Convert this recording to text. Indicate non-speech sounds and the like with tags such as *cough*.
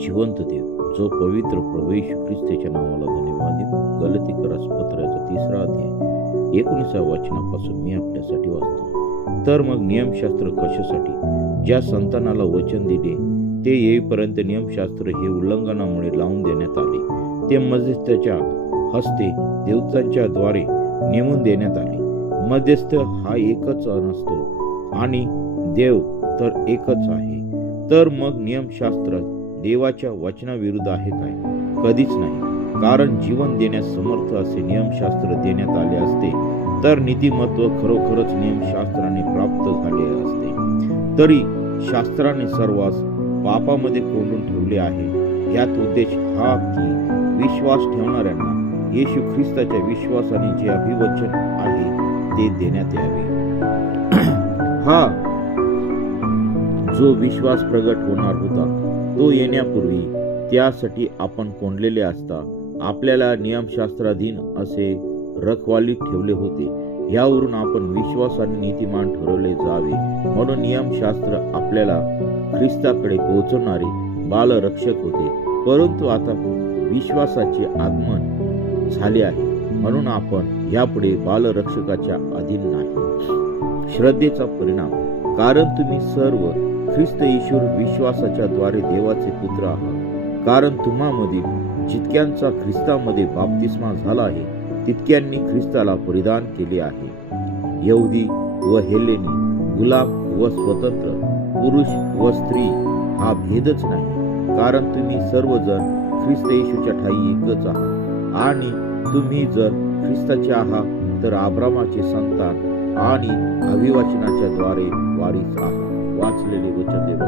जिवंत देव जो पवित्र प्रवेश येशू ख्रिस्ताच्या नावाला धन्यवाद देतो. गलतीकरास पत्राचा तिसरा अध्याय. एकोणीसा वचनापासून मी आपल्यासाठी वाचतो. तर मग नियमशास्त्र कशासाठी? ज्या संतानाला वचन दिले ते येईपर्यंत नियमशास्त्र हे उल्लंघनामुळे लावून देण्यात आले. ते मध्यस्थाच्या हस्ते देवतांच्या द्वारे नेमून देण्यात आले. मध्यस्थ हा एकच नसतो आणि देव तर एकच आहे. तर मग नियमशास्त्र देवाच्या वचनाविरुद्ध आहे काय? कधीच नाही. कारण जीवन देण्यास समर्थ असे नियमशास्त्र देण्यात आले असते तर नीतिमत्व खरोखरच नियमशास्त्राने प्राप्त झाले असते. तरी शास्त्राने सर्वांस पापामध्ये कोंडून ठेवले आहे. यात उद्देश हा की विश्वास ठेवणाऱ्यांना येशू ख्रिस्ताच्या विश्वासाने जे अभिवचन आहे ते देण्यात यावे. *clears throat* हा जो विश्वास प्रगट होणार होता तो येण्यापूर्वी त्यासाठी आपण कोंडलेले असता आपल्याला नियमशास्त्राधीन असे रखवालीत ठेवले होते. यावरून आपण विश्वासाने नीतिमान ठरवले जावे. म्हणून नियमशास्त्र आपल्याला ख्रिस्ताकडे पोहोचवणारे बालरक्षक होते. परंतु आता विश्वासाचे आगमन झाले आहे. म्हणून आपण यापुढे बालरक्षकाच्या अधीन नाही. श्रद्धेचा परिणाम. कारण तुम्ही सर्व ख्रिस्त ईश्वर विश्वासाच्या द्वारे देवाचे पुत्र आहात. कारण तुम्हामध्ये जितक्यांचा ख्रिस्तामध्ये बाप्तिस्मा झाला आहे तितक्यांनी ख्रिस्ताला परिधान केले आहे. यहुदी व हेलेनी गुलाम व स्वतंत्र पुरुष व स्त्री हा भेदच नाही. कारण तुम्ही सर्वजण ख्रिस्त येशूच्या ठाई एकच आहात. आणि तुम्ही जर ख्रिस्ताचे आहात तर आब्रामाचे संतान आणि अभिवाचनाच्या द्वारे वारीस आहात. वाचलेले वचन देव